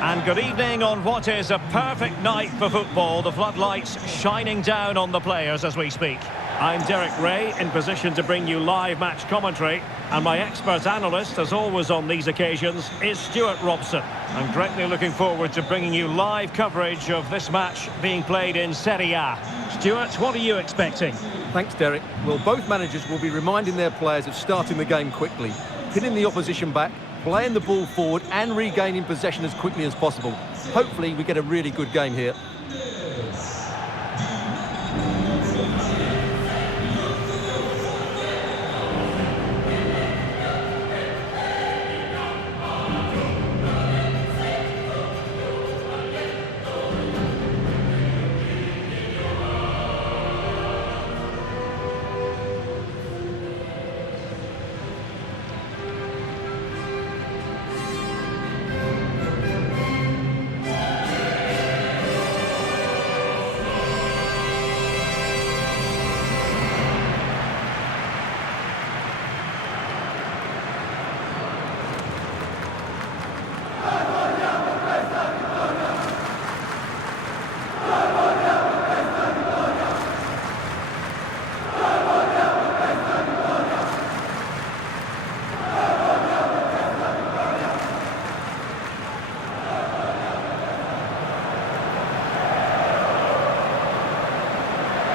And good evening on what is a perfect night for football. The floodlights shining down on the players as we speak. I'm Derek Ray, in position to bring you live match commentary. And my expert analyst, as always on these occasions, is Stuart Robson. I'm greatly looking forward to bringing you live coverage of this match being played in Serie A. Stuart, what are you expecting? Thanks, Derek. Well, both managers will be reminding their players of starting the game quickly, pinning the opposition back, playing the ball forward and regaining possession as quickly as possible. Hopefully we get a really good game here.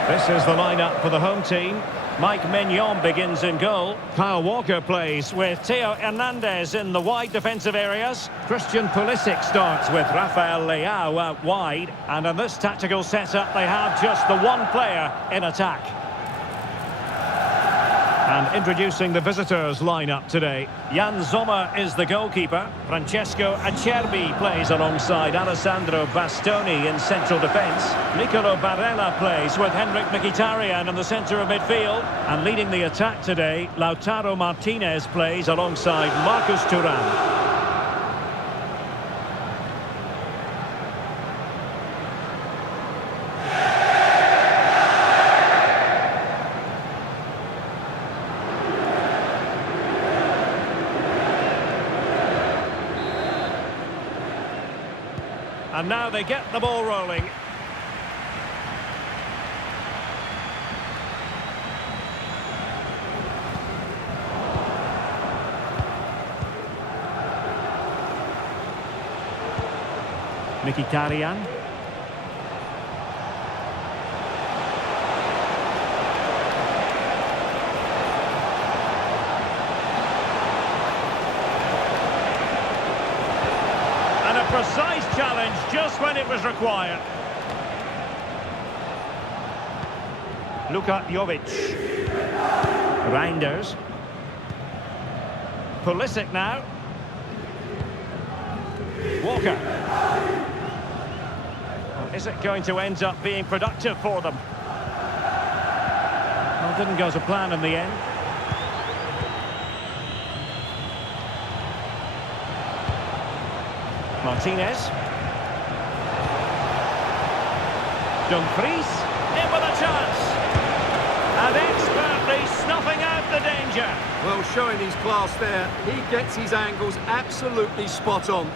This is the lineup for the home team. Mike Mignon begins in goal. Kyle Walker plays with Theo Hernandez in the wide defensive areas. Christian Pulisic starts with Rafael Leao out wide. And in this tactical setup, they have just the one player in attack. And introducing the visitors lineup today. Jan Sommer is the goalkeeper. Francesco Acerbi plays alongside Alessandro Bastoni in central defence. Nicolo Barella plays with Henrik Mkhitaryan in the centre of midfield. And leading the attack today, Lautaro Martinez plays alongside Marcus Thuram. And now they get the ball rolling. Mkhitaryan. And a precise challenge just when it was required. Luka Jovic. Reinders. Pulisic now. Walker. Well, is it going to end up being productive for them? Well, didn't go to plan in the end. Martinez. Dumfries, in with a chance. And expertly snuffing out the danger. Well, showing his class there, he gets his angles absolutely spot on.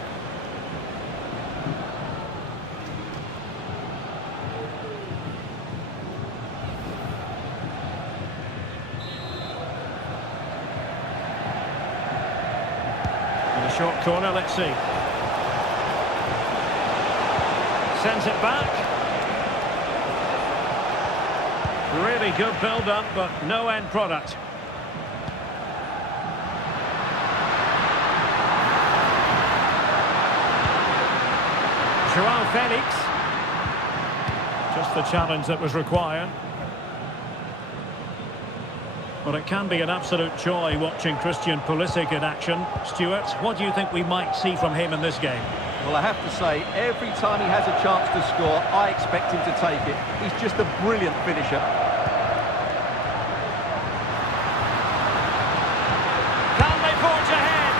In a short corner, let's see. Sends it back. Really good build-up, but no end product. Joao Felix. Just the challenge that was required. But it can be an absolute joy watching Christian Pulisic in action. Stuart, what do you think we might see from him in this game? Well, I have to say, every time he has a chance to score, I expect him to take it. He's just a brilliant finisher. Can they forge ahead?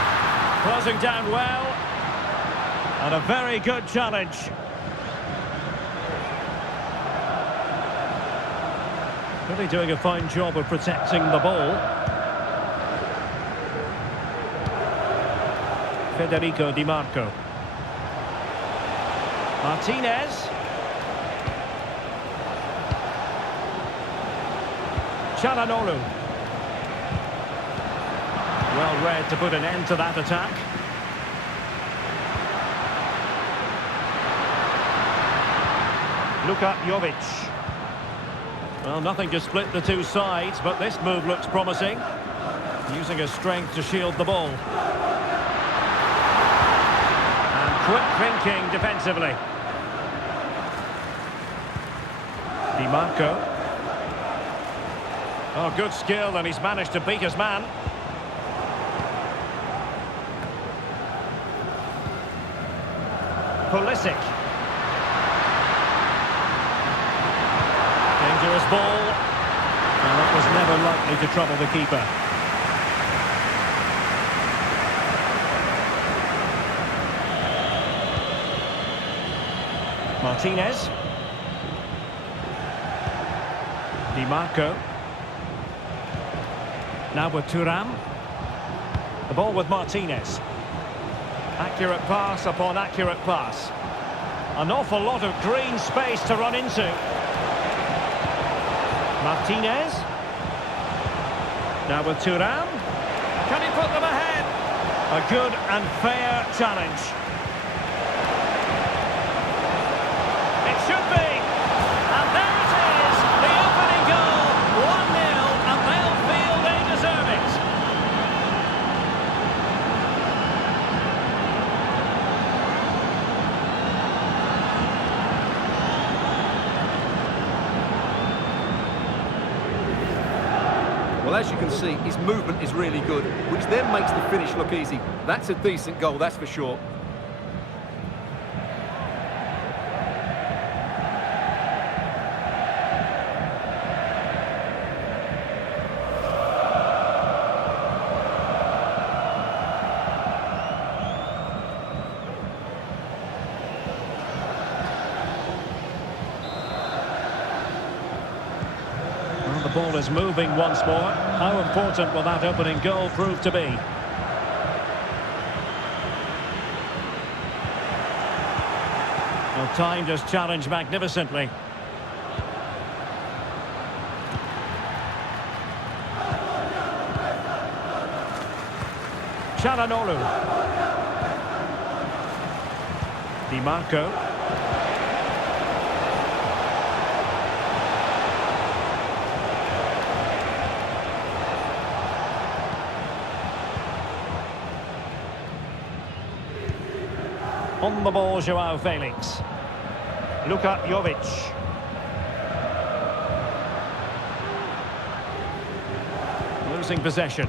Closing down well. And a very good challenge. Really doing a fine job of protecting the ball. Federico Di Marco. Martinez. Çalhanoğlu. Well read to put an end to that attack. Jovic. Well, nothing to split the two sides, but this move looks promising. Using his strength to shield the ball. And quick thinking defensively. Di Marco. Oh, good skill, and he's managed to beat his man. Pulisic. Dangerous ball. And that was never likely to trouble the keeper. Martinez. Di Marco. Now with Thuram. The ball with Martinez. Accurate pass upon accurate pass. An awful lot of green space to run into. Martinez. Now with Thuram. Can he put them ahead? A good and fair challenge. It should be. And there it is. The opening goal. 1-0, and they'll feel they deserve it. Well, as you can see, his movement is really good, which then makes the finish look easy. That's a decent goal, that's for sure. The ball is moving once more. How important will that opening goal prove to be? Well, timed his challenge magnificently. Çalhanoğlu. Di Marco. On the ball, Joao Felix. Jovic. Losing possession.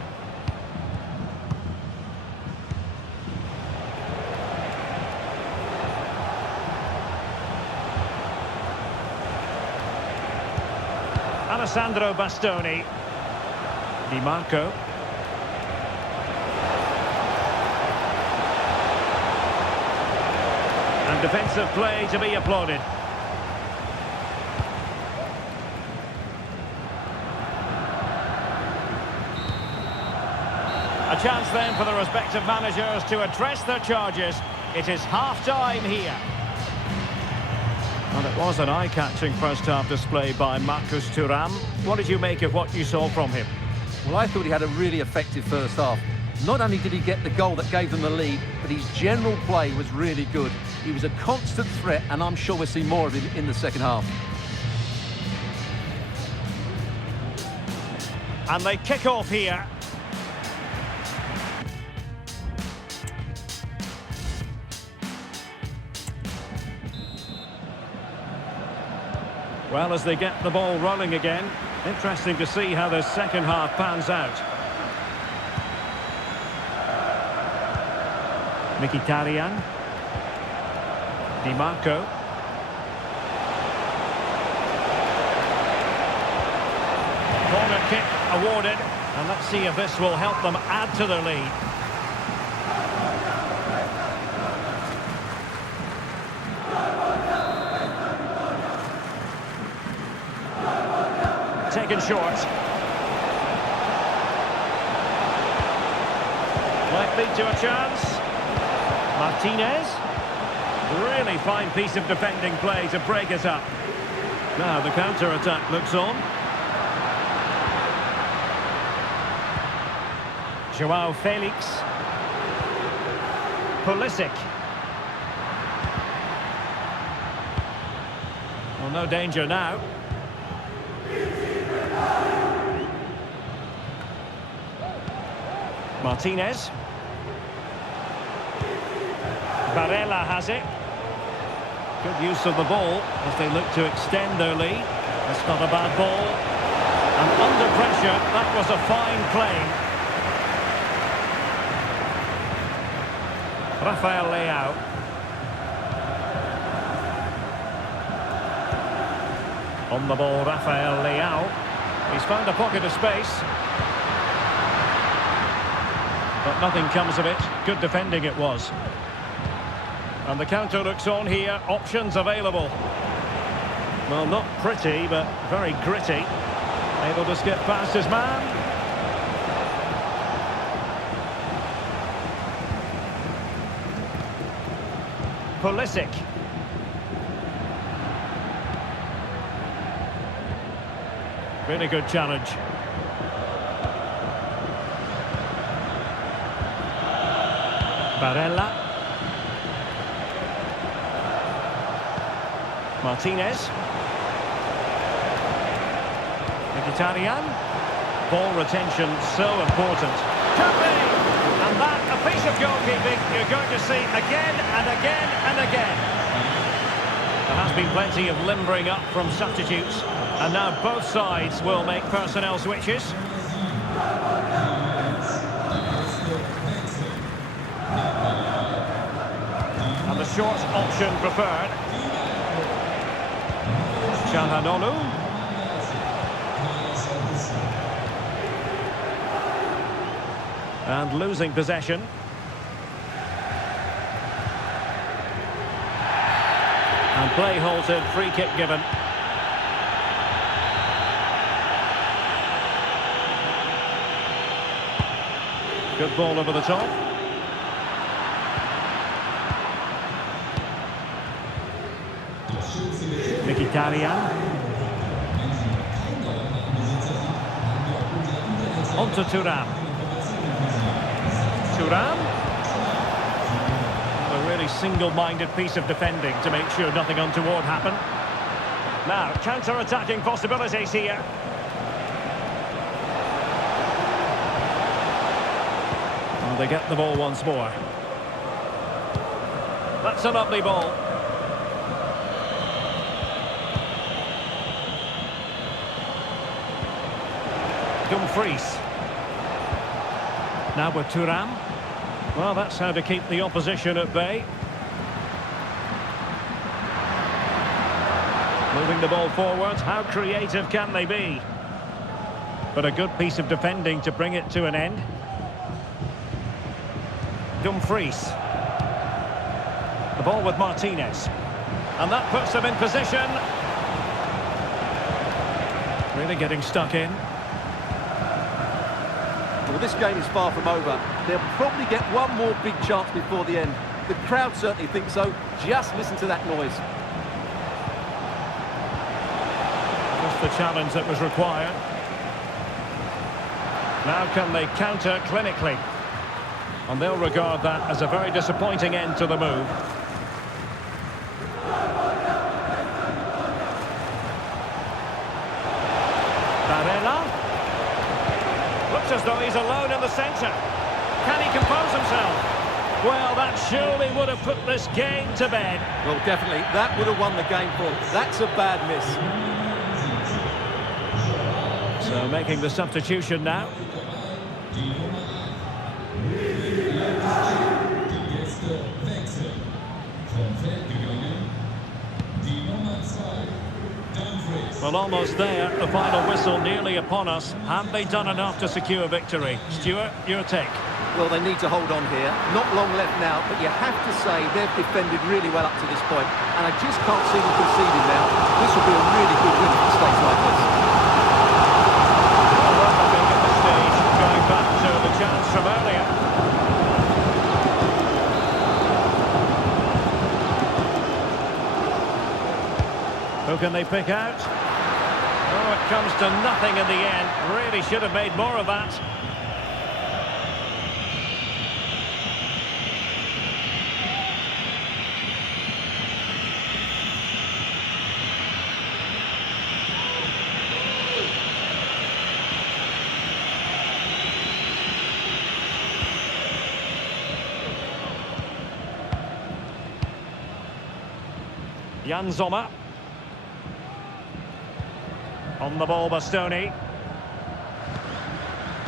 Alessandro Bastoni. Di Marco. And defensive play to be applauded. A chance then for the respective managers to address their charges. It is half-time here. And it was an eye-catching first-half display by Marcus Thuram. What did you make of what you saw from him? Well, I thought he had a really effective first half. Not only did he get the goal that gave them the lead, but his general play was really good. He was a constant threat, and I'm sure we'll see more of him in the second half. And they kick off here. Well, as they get the ball rolling again, interesting to see how the second half pans out. Mkhitaryan. Di Marco. Corner kick awarded, and let's see if this will help them add to their lead. Taken short. Might lead to a chance. Martinez. Really fine piece of defending play to break it up. Now the counter-attack looks on. Joao Felix. Pulisic. Well, no danger now. Martinez. Barella has it. Good use of the ball as they look to extend their lead. That's not a bad ball. And under pressure, that was a fine play. Rafael Leao. On the ball, Rafael Leao. He's found a pocket of space. But nothing comes of it. Good defending it was. And the counter looks on here. Options available. Well, not pretty, but very gritty. Able to skip past his man. Pulisic. Really good challenge. Barella. Martinez. Mkhitaryan. Ball retention so important. Could be! And that, a piece of goalkeeping you're going to see again and again and again. There has been plenty of limbering up from substitutes. And now both sides will make personnel switches. And the short option preferred. Çalhanoğlu. And losing possession. And play halted, free kick given. Good ball over the top. Mkhitaryan. On to Thuram. Thuram. A really single-minded piece of defending to make sure nothing untoward happened. Now, counter-attacking possibilities here. And they get the ball once more. That's a lovely ball. Dumfries. Now with Thuram. Well, that's how to keep the opposition at bay. Moving the ball forward. How creative can they be? But a good piece of defending to bring it to an end. Dumfries. The ball with Martinez. And that puts them in position. Really getting stuck in. Well, this game is far from over. They'll probably get one more big chance before the end. The crowd certainly think so. Just listen to that noise. Just the challenge that was required. Now can they counter clinically? And they'll regard that as a very disappointing end to the move. Barella. Looks as though he's alone in the centre. Can he compose himself? Well, that surely would have put this game to bed. Well, definitely. That would have won the game for him. That's a bad miss. So making the substitution now. Well, almost there. The final whistle nearly upon us. Have they done enough to secure victory? Stuart, your take. Well, they need to hold on here. Not long left now, but you have to say they've defended really well up to this point. And I just can't see them conceding now. This will be a really good win if it stays like this. Well, I think at this stage, going back to the chance from earlier. Who can they pick out? Oh, it comes to nothing in the end. Really should have made more of that. Jan Sommer. On the ball, Bastoni.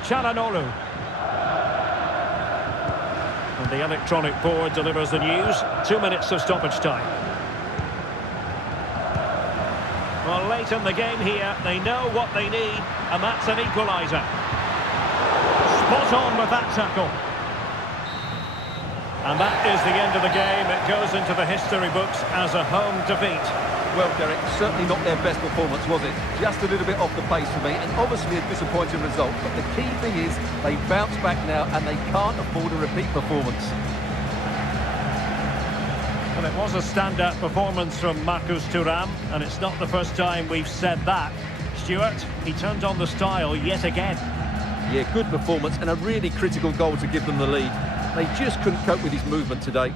Çalhanoğlu. And the electronic board delivers the news. 2 minutes of stoppage time. Well, late in the game here, they know what they need, and that's an equaliser. Spot on with that tackle. And that is the end of the game. It goes into the history books as a home defeat. Well, Derek, certainly not their best performance, was it? Just a little bit off the pace for me, and obviously a disappointing result. But the key thing is they bounce back now, and they can't afford a repeat performance. Well, it was a standout performance from Marcus Thuram, and it's not the first time we've said that. Stuart, he turned on the style yet again. Yeah, good performance and a really critical goal to give them the lead. They just couldn't cope with his movement today.